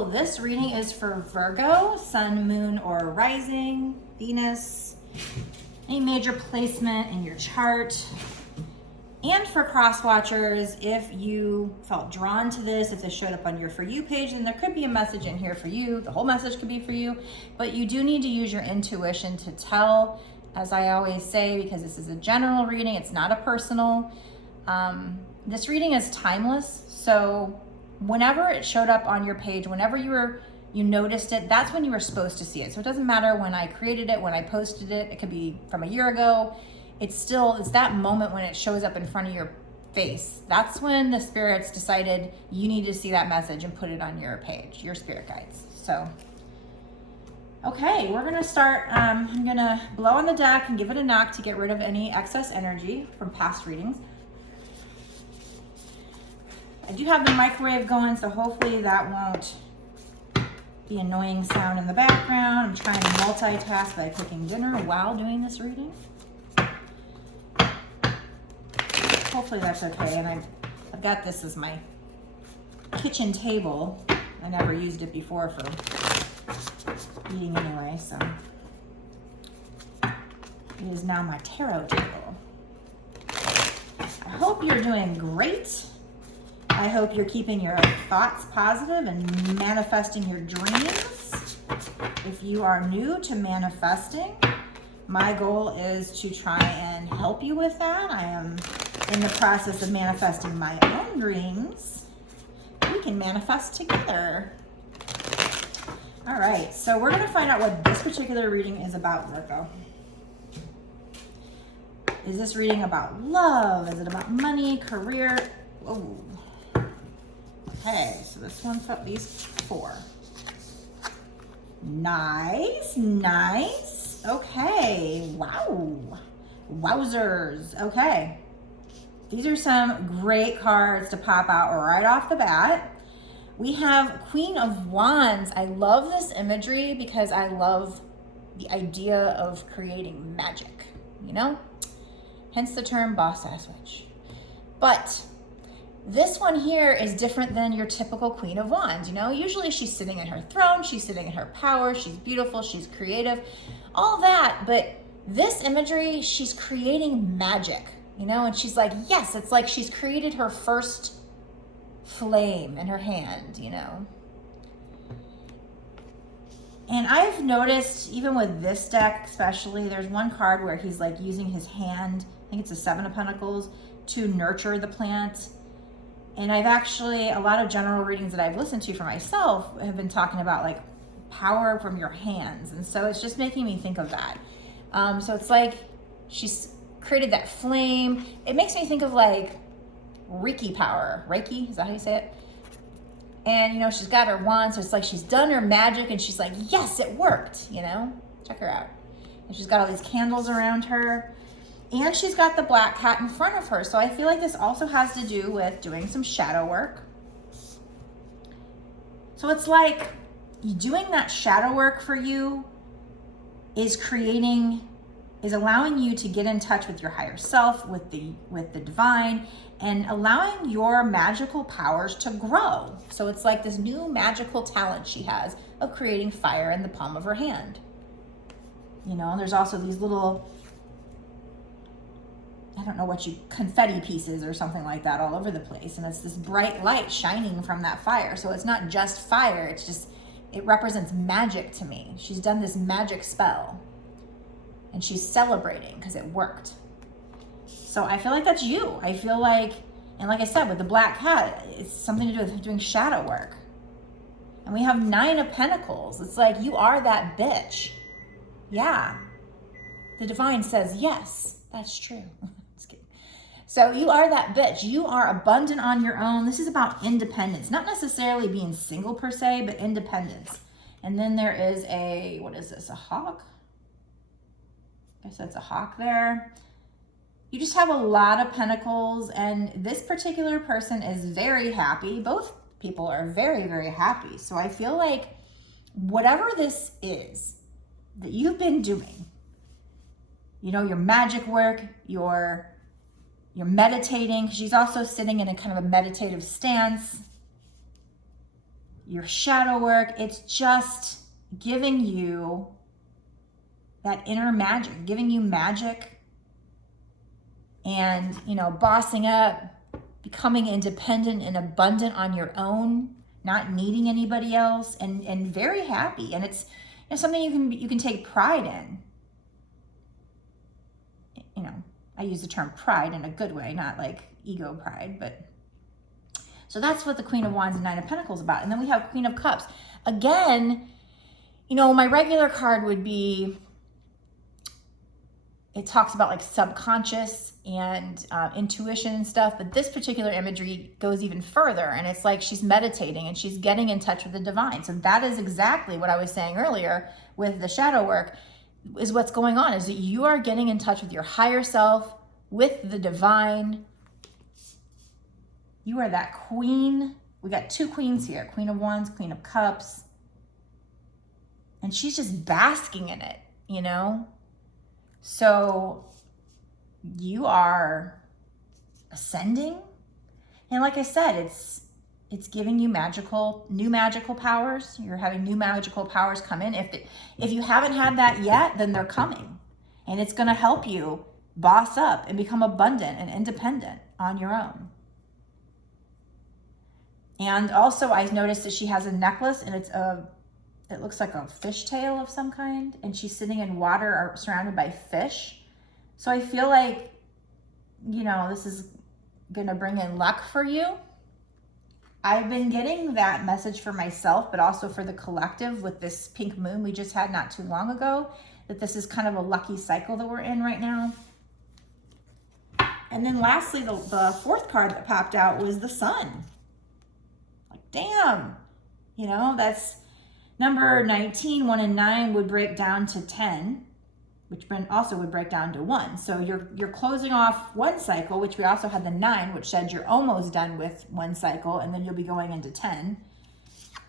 Hello, this reading is for Virgo, Sun, Moon, or Rising, Venus, any major placement in your chart. And for cross watchers, if you felt drawn to this, if this showed up on your For You page, then there could be a message in here for you. The whole message could be for you, but you do need to use your intuition to tell, as I always say, because this is a general reading, it's not a personal. This reading is timeless, so whenever it showed up on your page, whenever you noticed it, that's when you were supposed to see it. So it doesn't matter when I created it, when I posted it, it could be from a year ago. It's that moment when it shows up in front of your face. That's when the spirits decided you need to see that message and put it on your page, your spirit guides. So, okay, we're gonna start. I'm gonna blow on the deck and give it a knock to get rid of any excess energy from past readings. I do have the microwave going, so hopefully that won't be annoying sound in the background. I'm trying to multitask by cooking dinner while doing this reading. Hopefully that's okay. And I've got this as my kitchen table. I never used it before for eating anyway, so it is now my tarot table. I hope you're doing great. I hope you're keeping your thoughts positive and manifesting your dreams. If you are new to manifesting, my goal is to try and help you with that. I am in the process of manifesting my own dreams. We can manifest together. All right, so we're gonna find out what this particular reading is about, Virgo. Is this reading about love? Is it about money, career? Oh. Okay, so this one's got these four. Nice, nice. Okay, wow. Wowzers, okay. These are some great cards to pop out right off the bat. We have Queen of Wands. I love this imagery because I love the idea of creating magic, you know? Hence the term boss ass witch. But this one here is different than your typical Queen of Wands, you know? Usually she's sitting in her throne, she's sitting in her power, she's beautiful, she's creative, all that. But this imagery, she's creating magic, you know? And she's like, yes, it's like she's created her first flame in her hand, you know? And I've noticed, even with this deck especially, there's one card where he's like using his hand, I think it's a Seven of Pentacles, to nurture the plant. And I've actually, a lot of general readings that I've listened to for myself have been talking about like power from your hands. And so it's just making me think of that. So it's like she's created that flame. It makes me think of like Reiki power. Reiki, is that how you say it? And, you know, she's got her wand, so it's like she's done her magic and she's like, yes, it worked, you know? Check her out. And she's got all these candles around her. And she's got the black cat in front of her. So I feel like this also has to do with doing some shadow work. So it's like doing that shadow work for you is allowing you to get in touch with your higher self, with the divine, and allowing your magical powers to grow. So it's like this new magical talent she has of creating fire in the palm of her hand. You know, and there's also these little, I don't know what confetti pieces or something like that all over the place. And it's this bright light shining from that fire. So it's not just fire, it represents magic to me. She's done this magic spell and she's celebrating because it worked. So I feel like that's you. I feel like, and like I said, with the black cat, it's something to do with doing shadow work. And we have Nine of Pentacles. It's like, you are that bitch. Yeah. The divine says, yes, that's true. So you are that bitch. You are abundant on your own. This is about independence, not necessarily being single per se, but independence. And then there is what is this, a hawk? I guess that's a hawk there. You just have a lot of pentacles, and this particular person is very happy. Both people are very, very happy. So I feel like whatever this is that you've been doing, you know, your magic work, your meditating. She's also sitting in a kind of a meditative stance. your shadow work. It's just giving you that inner magic, giving you magic and, you know, bossing up, becoming independent and abundant on your own, not needing anybody else, and very happy. And it's, you know, something you can take pride in. You know, I use the term pride in a good way, not like ego pride, but so that's what the Queen of Wands and Nine of Pentacles is about. And then we have Queen of Cups. Again, you know, my regular card would be, it talks about like subconscious and intuition and stuff, but this particular imagery goes even further, and it's like she's meditating and she's getting in touch with the divine. So that is exactly what I was saying earlier with the shadow work, is what's going on, is that you are getting in touch with your higher self, with the divine. You are that queen. We got two queens here, Queen of Wands, Queen of Cups. And she's just basking in it, you know? So you are ascending. And like I said, it's giving you new magical powers. You're having new magical powers come in. If you haven't had that yet, then they're coming. And it's going to help you boss up and become abundant and independent on your own. And also I noticed that she has a necklace, and it looks like a fishtail of some kind, and she's sitting in water or surrounded by fish. So I feel like, you know, this is going to bring in luck for you. I've been getting that message for myself, but also for the collective with this pink moon we just had not too long ago, that this is kind of a lucky cycle that we're in right now. And then lastly, the fourth card that popped out was the Sun. Like, damn, you know, that's number 19, 1 and 9 would break down to 10, which also would break down to 1. So you're closing off one cycle, which we also had the 9, which said you're almost done with one cycle, and then you'll be going into 10.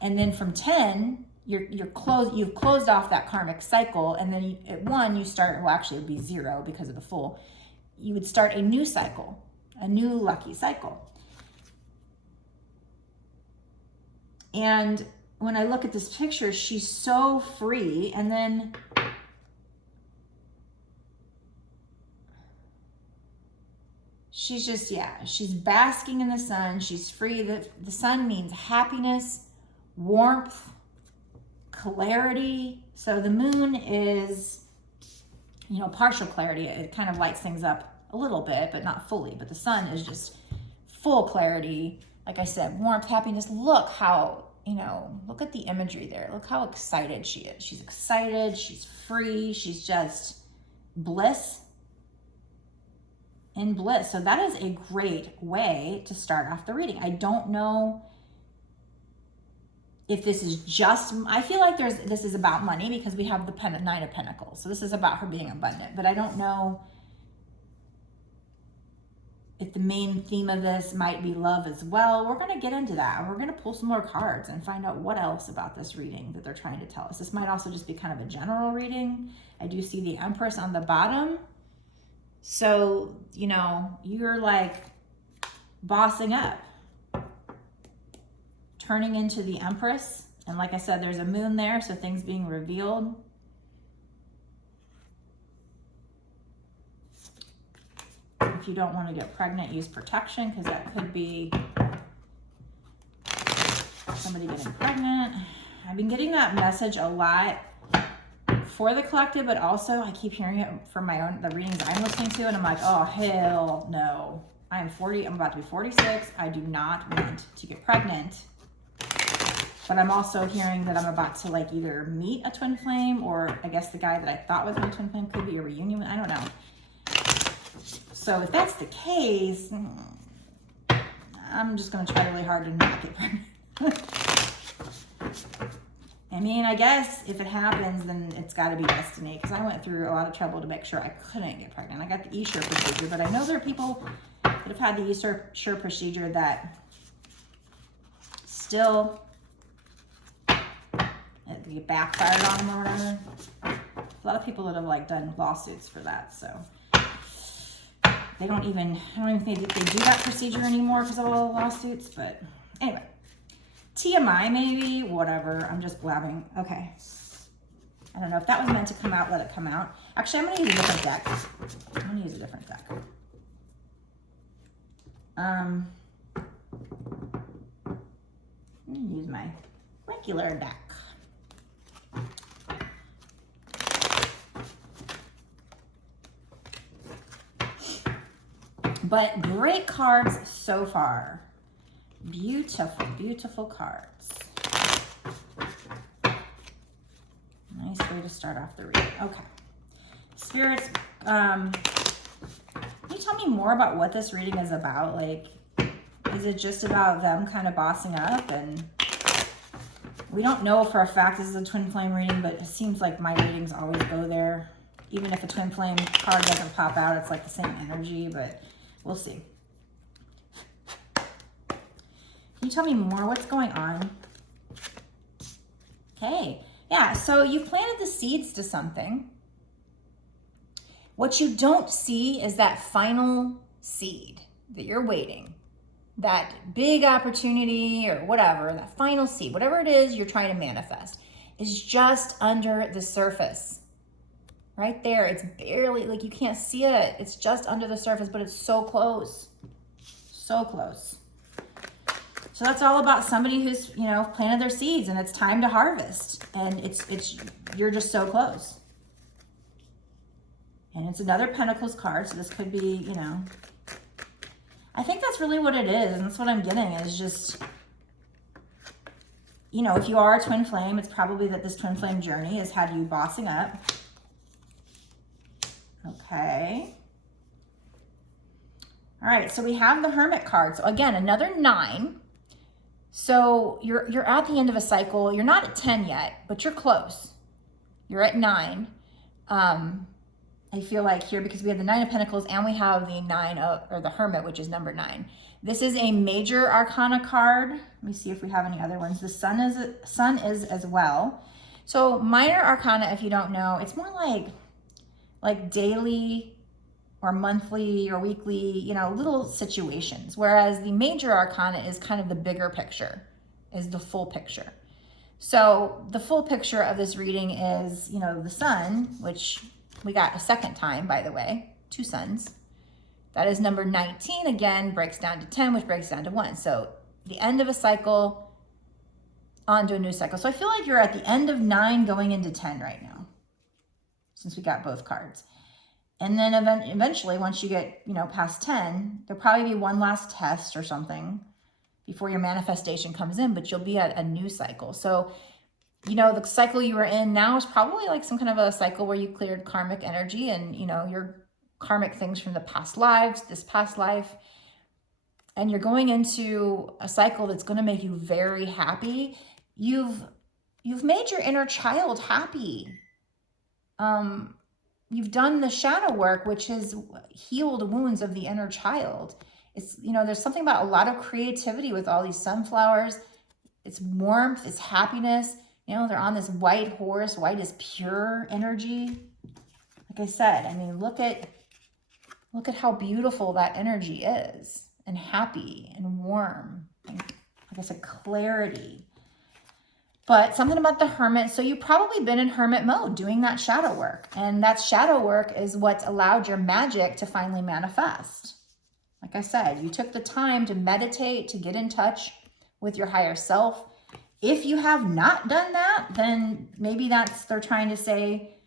And then from 10, you've closed off that karmic cycle, and then at 1 you start, well actually it would be 0 because of the Fool. You would start a new cycle, a new lucky cycle. And when I look at this picture, she's so free, and then she's just, yeah, she's basking in the sun. She's free. The sun means happiness, warmth, clarity. So the moon is, you know, partial clarity. It kind of lights things up a little bit, but not fully. But the sun is just full clarity. Like I said, warmth, happiness. Look how, you know, look at the imagery there. Look how excited she is. She's excited. She's free. She's just bliss. In bliss. So that is a great way to start off the reading. I don't know if this is just, I feel like this is about money because we have the 9 of Pentacles. So this is about her being abundant, but I don't know if the main theme of this might be love as well. We're going to get into that. We're going to pull some more cards and find out what else about this reading that they're trying to tell us. This might also just be kind of a general reading. I do see the Empress on the bottom. So, you know, you're like bossing up, turning into the Empress. And like I said, there's a moon there, so things being revealed. If you don't want to get pregnant, use protection, because that could be somebody getting pregnant. I've been getting that message a lot for the collective, but also I keep hearing it from the readings I'm listening to, and I'm like, oh, hell no. I'm about to be 46. I do not want to get pregnant. But I'm also hearing that I'm about to like either meet a twin flame, or I guess the guy that I thought was my twin flame could be a reunion. I don't know. So if that's the case, I'm just going to try really hard to not get pregnant. I mean, I guess if it happens, then it's got to be destiny, because I went through a lot of trouble to make sure I couldn't get pregnant. I got the E-Sure procedure, but I know there are people that have had the E-Sure procedure that still get backfired on them or whatever. A lot of people that have like done lawsuits for that, so I don't even think they do that procedure anymore because of all the lawsuits. But anyway, TMI maybe, whatever. I'm just blabbing. Okay. I don't know if that was meant to come out, let it come out. Actually, I'm going to use a different deck. I'm going to use a different deck. I'm going to use my regular deck. But great cards so far. Beautiful, beautiful cards. Nice way to start off the reading. Okay. Spirits, can you tell me more about what this reading is about? Like, is it just about them kind of bossing up? And we don't know for a fact this is a twin flame reading, but it seems like my readings always go there. Even if a twin flame card doesn't pop out, it's like the same energy, but we'll see. Can you tell me more? What's going on? Okay. Yeah, so you planted the seeds to something. What you don't see is that final seed that you're waiting. That big opportunity or whatever, that final seed, whatever it is you're trying to manifest, is just under the surface. Right there. It's barely, like you can't see it. It's just under the surface, but it's so close. So close. So that's all about somebody who's, you know, planted their seeds and it's time to harvest. And you're just so close. And it's another Pentacles card. So this could be, you know, I think that's really what it is. And that's what I'm getting is just, you know, if you are a twin flame, it's probably that this twin flame journey has had you bossing up. Okay. All right. So we have the Hermit card. So again, another 9. So you're at the end of a cycle. You're not at 10 yet, but you're close. You're at 9. I feel like here, because we have the 9 of Pentacles and we have the the Hermit, which is number 9. This is a major arcana card. Let me see if we have any other ones. The Sun is as well. So minor arcana, if you don't know, it's more like daily or monthly or weekly, you know, little situations. Whereas the major arcana is kind of the bigger picture, is the full picture. So the full picture of this reading is, you know, the Sun, which we got a second time, by the way, 2 suns. That is number 19, again, breaks down to 10, which breaks down to 1. So the end of a cycle, onto a new cycle. So I feel like you're at the end of 9 going into 10 right now, since we got both cards. And then eventually, once you get, you know, past 10, there'll probably be one last test or something before your manifestation comes in, but you'll be at a new cycle. So, you know, the cycle you were in now is probably like some kind of a cycle where you cleared karmic energy and, you know, your karmic things from the past lives, this past life. And you're going into a cycle that's going to make you very happy. You've made your inner child happy. You've done the shadow work, which has healed wounds of the inner child. It's, you know, there's something about a lot of creativity with all these sunflowers. It's warmth, it's happiness. You know, they're on this white horse. White is pure energy. Like I said, I mean, look at how beautiful that energy is, and happy and warm. And like I said, clarity. But something about the Hermit, so you've probably been in Hermit mode doing that shadow work. And that shadow work is what's allowed your magic to finally manifest. Like I said, you took the time to meditate, to get in touch with your higher self. If you have not done that, then maybe they're trying to say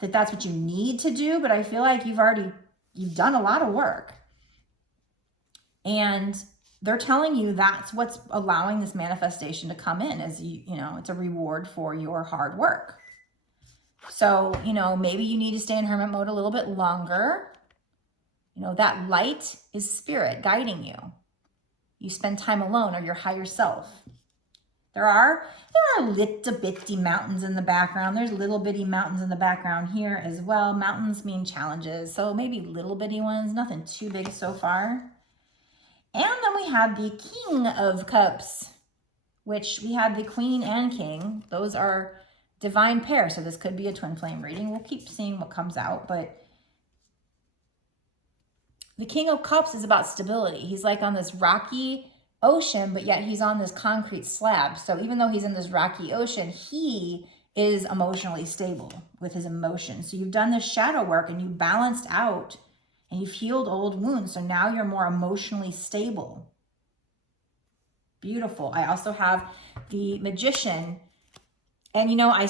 that that's what you need to do. But I feel like you've done a lot of work. And they're telling you that's what's allowing this manifestation to come in, as you know, it's a reward for your hard work. So, you know, maybe you need to stay in Hermit mode a little bit longer. You know, that light is spirit guiding you. You spend time alone, or your higher self. There are little bitty mountains in the background. There's little bitty mountains in the background here as well. Mountains mean challenges. So maybe little bitty ones, nothing too big so far. And then we have the King of Cups, which we have the Queen and King. Those are divine pair. So this could be a twin flame reading. We'll keep seeing what comes out. But the King of Cups is about stability. He's like on this rocky ocean, but yet he's on this concrete slab. So even though he's in this rocky ocean, he is emotionally stable with his emotions. So you've done this shadow work and you balanced out and you've healed old wounds. So now you're more emotionally stable. Beautiful. I also have the Magician. And you know, I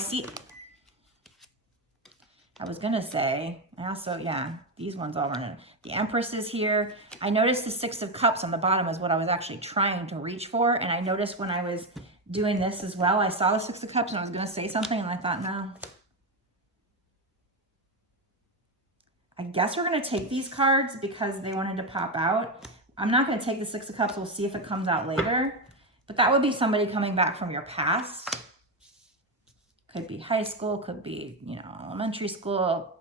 was going to say, I also, yeah, these ones all running. The Empress is here. I noticed the Six of Cups on the bottom is what I was actually trying to reach for. And I noticed when I was doing this as well, I saw the Six of Cups and I was going to say something and I thought, no. I guess we're going to take these cards because they wanted to pop out. I'm not going to take the Six of Cups. We'll see if it comes out later. But that would be somebody coming back from your past. Could be high school, could be, you know, elementary school,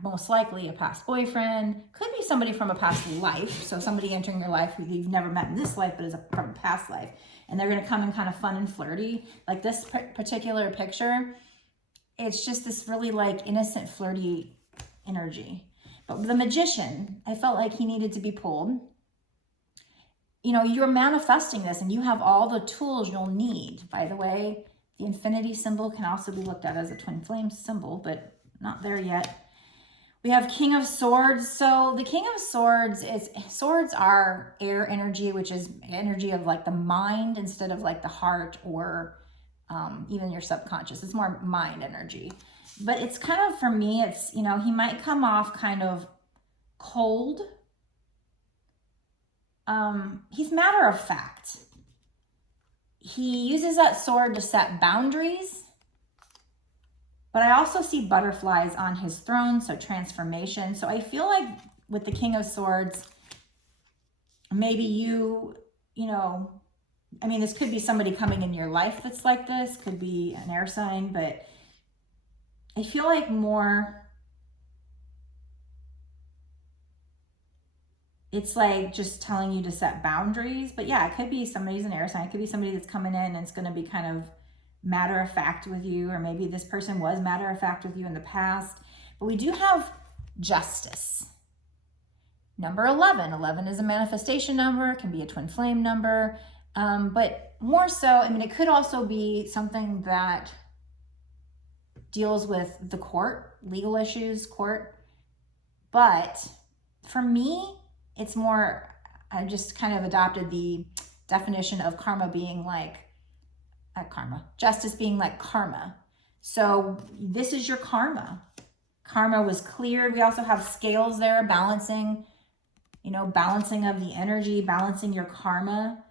most likely a past boyfriend, could be somebody from a past life. So somebody entering your life who you've never met in this life, but is from a past life. And they're going to come in kind of fun and flirty. Like this particular picture, it's just this really like innocent, flirty energy. But the Magician, I felt like he needed to be pulled. You know, you're manifesting this and you have all the tools you'll need. By the way, the infinity symbol can also be looked at as a twin flame symbol, but not there yet. We have King of Swords. So the King of Swords swords are air energy, which is energy of like the mind instead of like the heart or even your subconscious. It's more mind energy. But it's kind of, for me, it's, you know, he might come off kind of cold. He's matter of fact. He uses that sword to set boundaries, but I also see butterflies on his throne, so transformation. So I feel like with the King of Swords, maybe you know, I mean, this could be somebody coming in your life that's like this, could be an air sign, but I feel like more, it's like just telling you to set boundaries. But yeah, it could be somebody's an air sign. It could be somebody that's coming in and it's going to be kind of matter of fact with you, or maybe this person was matter of fact with you in the past. But we do have Justice. Number 11. 11 is a manifestation number. It can be a twin flame number. But more so, I mean, it could also be something that deals with the court, legal issues, court. But for me, it's more, I just kind of adopted the definition of karma being like, justice being like karma. So this is your karma. Karma was cleared. We also have scales there, balancing, you know, balancing of the energy, balancing your karma.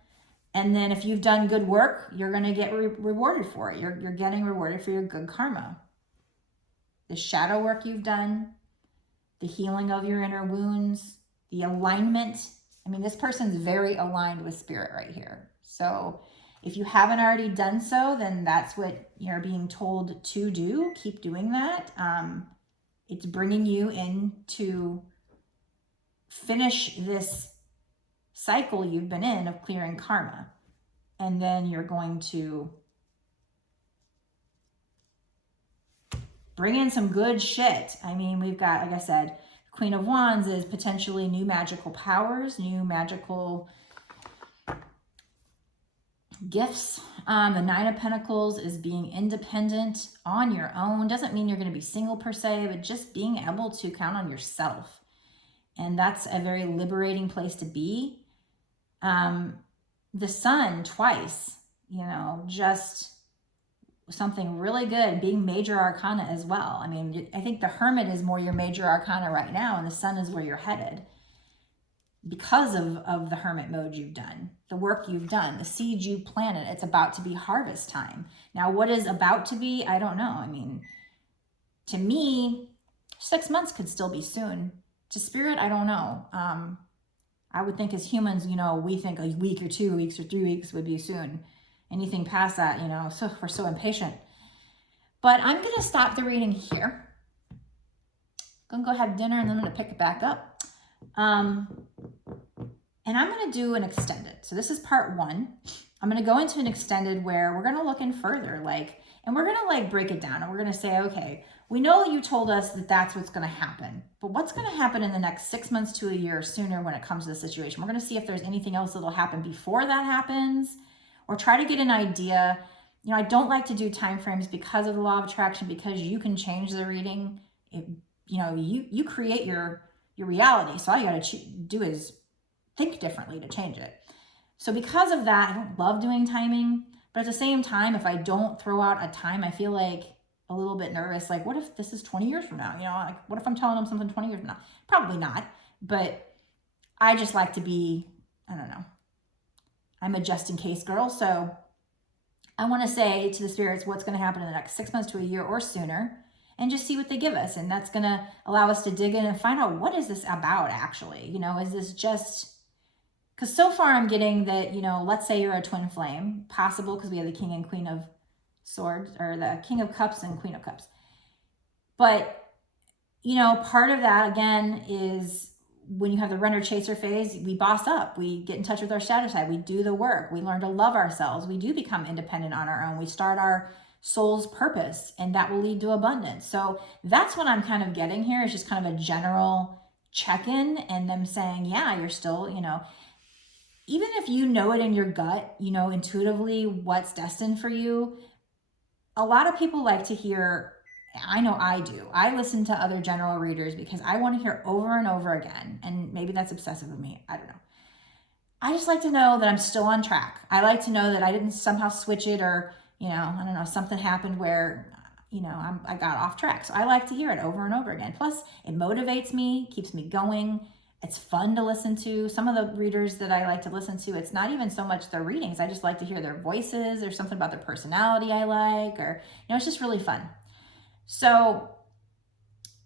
And then if you've done good work, you're going to get rewarded for it. You're getting rewarded for your good karma. The shadow work you've done, the healing of your inner wounds, the alignment. I mean, this person's very aligned with spirit right here. So if you haven't already done so, then that's what you're being told to do. Keep doing that. It's bringing you in to finish this cycle you've been in of clearing karma. And then you're going to bring in some good shit. I mean, we've got, like I said, Queen of Wands is potentially new magical powers, new magical gifts. The Nine of Pentacles is being independent on your own. Doesn't mean you're going to be single per se, but just being able to count on yourself. And that's a very liberating place to be. The Sun twice, you know, just something really good, being major arcana as well. I mean, I think the Hermit is more your major arcana right now, and the Sun is where you're headed because of the Hermit mode you've done, the work you've done, the seeds you planted. It's about to be harvest time. Now, what is about to be? I don't know. I mean, to me, 6 months could still be soon. To spirit, I don't know. I would think as humans, you know, we think a week or 2 weeks or 3 weeks would be soon. Anything past that, you know, so we're so impatient. But I'm going to stop the reading here. I'm going to go have dinner and then I'm going to pick it back up. And I'm going to do an extended. So this is part 1. I'm going to go into an extended where we're going to look in further, like, and we're going to like break it down, and we're going to say, okay, we know you told us that that's what's going to happen, but what's going to happen in the next 6 months to a year or sooner when it comes to the situation? We're going to see if there's anything else that'll happen before that happens, or try to get an idea. You know, I don't like to do time frames because of the law of attraction, because you can change the reading. You create your reality. So all you got to do is think differently to change it. So because of that, I don't love doing timing, but at the same time, if I don't throw out a time, I feel like a little bit nervous. Like, what if this is 20 years from now? You know, like, what if I'm telling them something 20 years from now? Probably not, but I just like to be, I don't know, I'm a just in case girl. So I want to say to the spirits what's going to happen in the next 6 months to a year or sooner, and just see what they give us. And that's going to allow us to dig in and find out, what is this about actually? You know, is this just, because so far I'm getting that, you know, let's say you're a twin flame, possible because we have the King and Queen of Swords, or the King of Cups and Queen of Cups. But, you know, part of that again is when you have the runner chaser phase, we boss up, we get in touch with our shadow side, we do the work, we learn to love ourselves, we do become independent on our own, we start our soul's purpose, and that will lead to abundance. So that's what I'm kind of getting here, is just kind of a general check-in, and them saying, yeah, you're still, you know, even if you know it in your gut, you know, intuitively what's destined for you. A lot of people like to hear, I know I do, I listen to other general readers because I want to hear over and over again, and maybe that's obsessive of me, I don't know. I just like to know that I'm still on track. I like to know that I didn't somehow switch it, or, you know, I don't know, something happened where, you know, I got off track. So I like to hear it over and over again. Plus, it motivates me, keeps me going. It's fun to listen to. Some of the readers that I like to listen to, it's not even so much their readings. I just like to hear their voices. There's something about their personality I like, or, you know, it's just really fun. So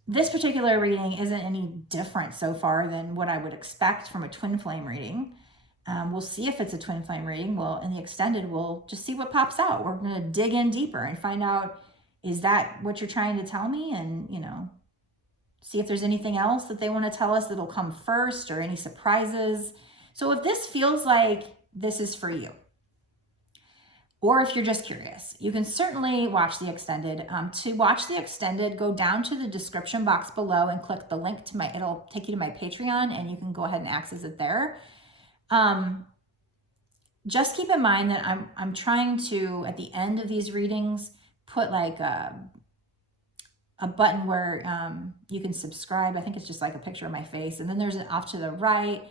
this particular reading isn't any different so far than what I would expect from a twin flame reading. We'll see if it's a twin flame reading. Well, in the extended, we'll just see what pops out. We're going to dig in deeper and find out, is that what you're trying to tell me? And, you know, see if there's anything else that they want to tell us that'll come first, or any surprises. So if this feels like this is for you, or if you're just curious, you can certainly watch the extended. To watch the extended, go down to the description box below and click the link to it'll take you to my Patreon, and you can go ahead and access it there. Just keep in mind that I'm trying to, at the end of these readings, put like a button where you can subscribe. I think it's just like a picture of my face. And then there's an off to the right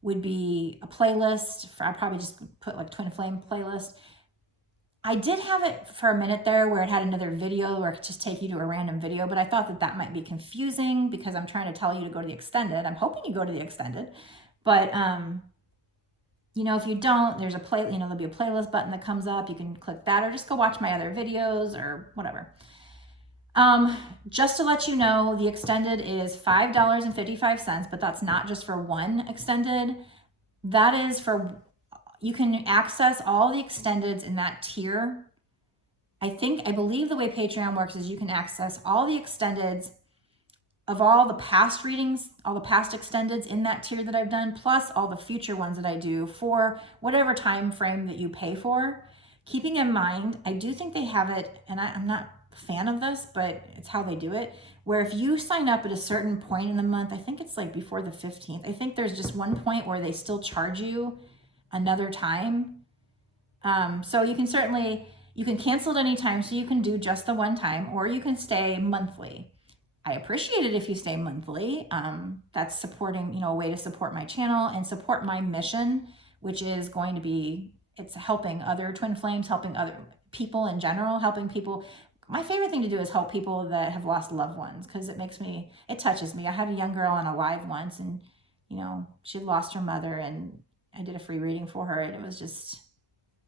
would be a playlist. I probably just put like Twin Flame playlist. I did have it for a minute there where it had another video where it could just take you to a random video, but I thought that that might be confusing because I'm trying to tell you to go to the extended. I'm hoping you go to the extended, but you know, if you don't, there's a there'll be a playlist button that comes up. You can click that, or just go watch my other videos or whatever. Just to let you know, the extended is $5.55, but that's not just for one extended. That is for, you can access all the extendeds in that tier. I believe the way Patreon works is you can access all the extendeds of all the past readings, all the past extendeds in that tier that I've done, plus all the future ones that I do for whatever time frame that you pay for. Keeping in mind, I do think they have it, and I'm not a fan of this, but it's how they do it, where if you sign up at a certain point in the month, I think it's like before the 15th, I think there's just one point where they still charge you another time. So you can cancel it anytime, so you can do just the one time, or you can stay monthly. I appreciate it if you stay monthly. That's supporting, you know, a way to support my channel and support my mission, which is going to be, it's helping other twin flames, helping other people in general, helping people. My favorite thing to do is help people that have lost loved ones, because it touches me. I had a young girl on a live once, and, you know, she lost her mother, and I did a free reading for her, and it was just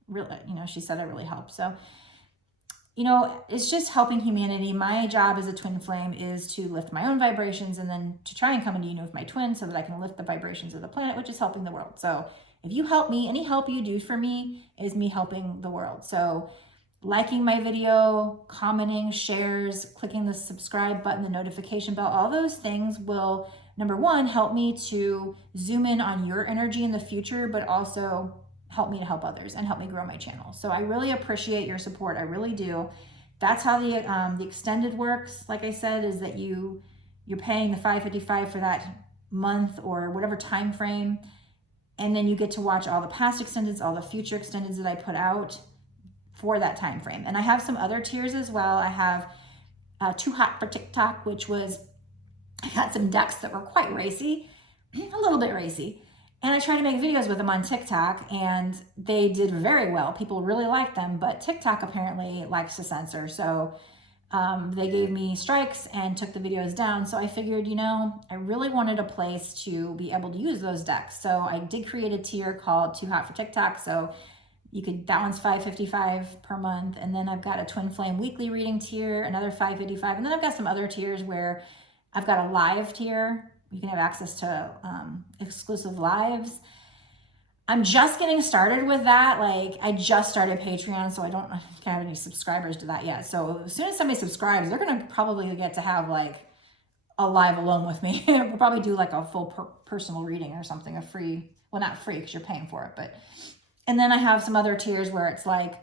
really, you know, she said it really helped. So, you know, it's just helping humanity. My job as a twin flame is to lift my own vibrations, and then to try and come into union with my twin so that I can lift the vibrations of the planet, which is helping the world. So if you help me, any help you do for me is me helping the world. So liking my video, commenting, shares, clicking the subscribe button, the notification bell, all those things will, number one, help me to zoom in on your energy in the future, but also help me to help others and help me grow my channel. So I really appreciate your support. I really do. That's how the extended works. Like I said, is that you're paying the $5.55 for that month or whatever time frame, and then you get to watch all the past extendeds, all the future extendeds that I put out for that time frame. And I have some other tiers as well. I have Too Hot for TikTok, which was, I got some decks that were quite racy, a little bit racy. And I tried to make videos with them on TikTok, and they did very well. People really liked them, but TikTok apparently likes to censor. So they gave me strikes and took the videos down. So I figured, you know, I really wanted a place to be able to use those decks. So I did create a tier called Too Hot for TikTok. So you could, that one's $5.55 per month. And then I've got a Twinflame weekly reading tier, another $5.55. And then I've got some other tiers where I've got a live tier. You can have access to exclusive lives. I'm just getting started with that. Like, I just started Patreon, so I don't have any subscribers to that yet. So as soon as somebody subscribes, they're going to probably get to have like a live alone with me. We'll probably do like a full personal reading or something, a free, well, not free because you're paying for it, but, and then I have some other tiers where it's like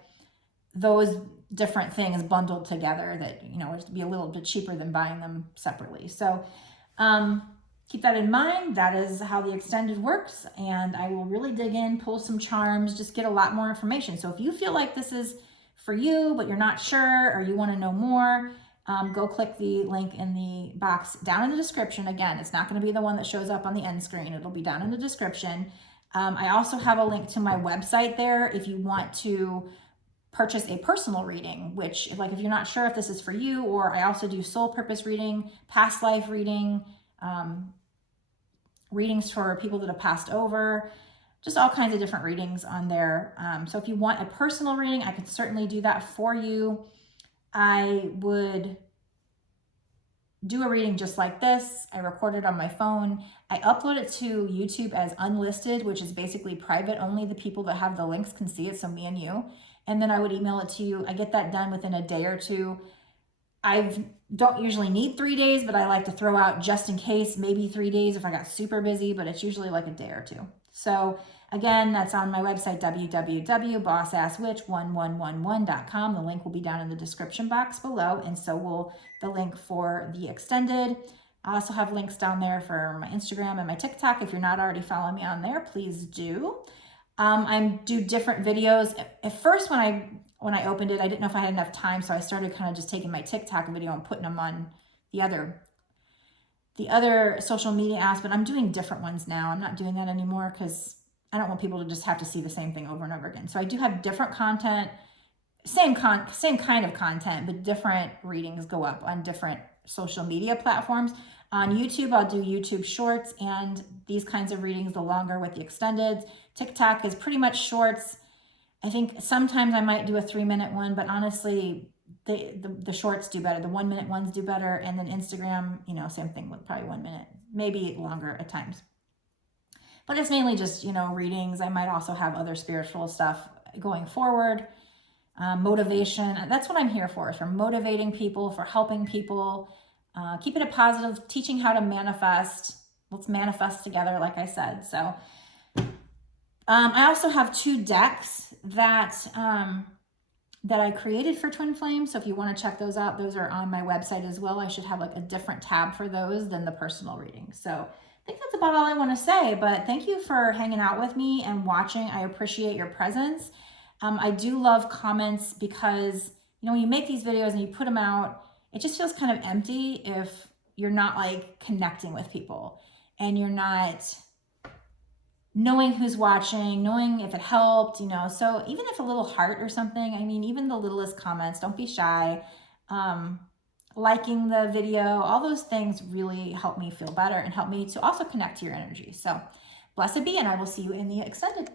those different things bundled together that, you know, would be a little bit cheaper than buying them separately. So, keep that in mind. That is how the extended works, and I will really dig in, pull some charms, just get a lot more information. So if you feel like this is for you, but you're not sure, or you want to know more, go click the link in the box down in the description. Again, it's not going to be the one that shows up on the end screen. It'll be down in the description. I also have a link to my website there if you want to purchase a personal reading, which, like, if you're not sure if this is for you, or I also do soul purpose reading, past life reading, readings for people that have passed over, just all kinds of different readings on there. So if you want a personal reading, I could certainly do that for you. I would do a reading just like this. I record it on my phone. I upload it to YouTube as unlisted, which is basically private. Only the people that have the links can see it, so me and you. And then I would email it to you. I get that done within a day or two. I don't usually need 3 days, but I like to throw out just in case, maybe 3 days if I got super busy, but it's usually like a day or two. So again, that's on my website, www.bossasswitch1111.com. The link will be down in the description box below, and so will the link for the extended. I also have links down there for my Instagram and my TikTok. If you're not already following me on there, please do. I do different videos. At first, when I opened it, I didn't know if I had enough time, so I started kind of just taking my TikTok video and putting them on the other social media apps, but I'm doing different ones now. I'm not doing that anymore because I don't want people to just have to see the same thing over and over again. So I do have different content, same kind of content, but different readings go up on different social media platforms. On YouTube, I'll do YouTube Shorts and these kinds of readings, the longer with the extended. TikTok is pretty much shorts. I think sometimes I might do a 3-minute one, but honestly, the shorts do better. The 1-minute ones do better. And then Instagram, you know, same thing with probably 1 minute, maybe longer at times. But it's mainly just, you know, readings. I might also have other spiritual stuff going forward. Motivation. That's what I'm here for motivating people, for helping people, keeping it positive, teaching how to manifest. Let's manifest together, like I said. So I also have 2 decks that I created for Twinflame. So if you want to check those out, those are on my website as well. I should have like a different tab for those than the personal reading. So I think that's about all I want to say, but thank you for hanging out with me and watching. I appreciate your presence. I do love comments because, you know, when you make these videos and you put them out, it just feels kind of empty if you're not like connecting with people and you're not knowing who's watching, knowing if it helped, you know. So even if a little heart or something, I mean, even the littlest comments, don't be shy. Liking the video, all those things really help me feel better and help me to also connect to your energy. So blessed be, and I will see you in the extended.